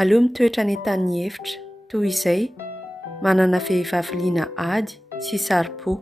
Aleo mitoetra any an-tany hevitra toy izay manana vehivavy liana ady sy saro-po.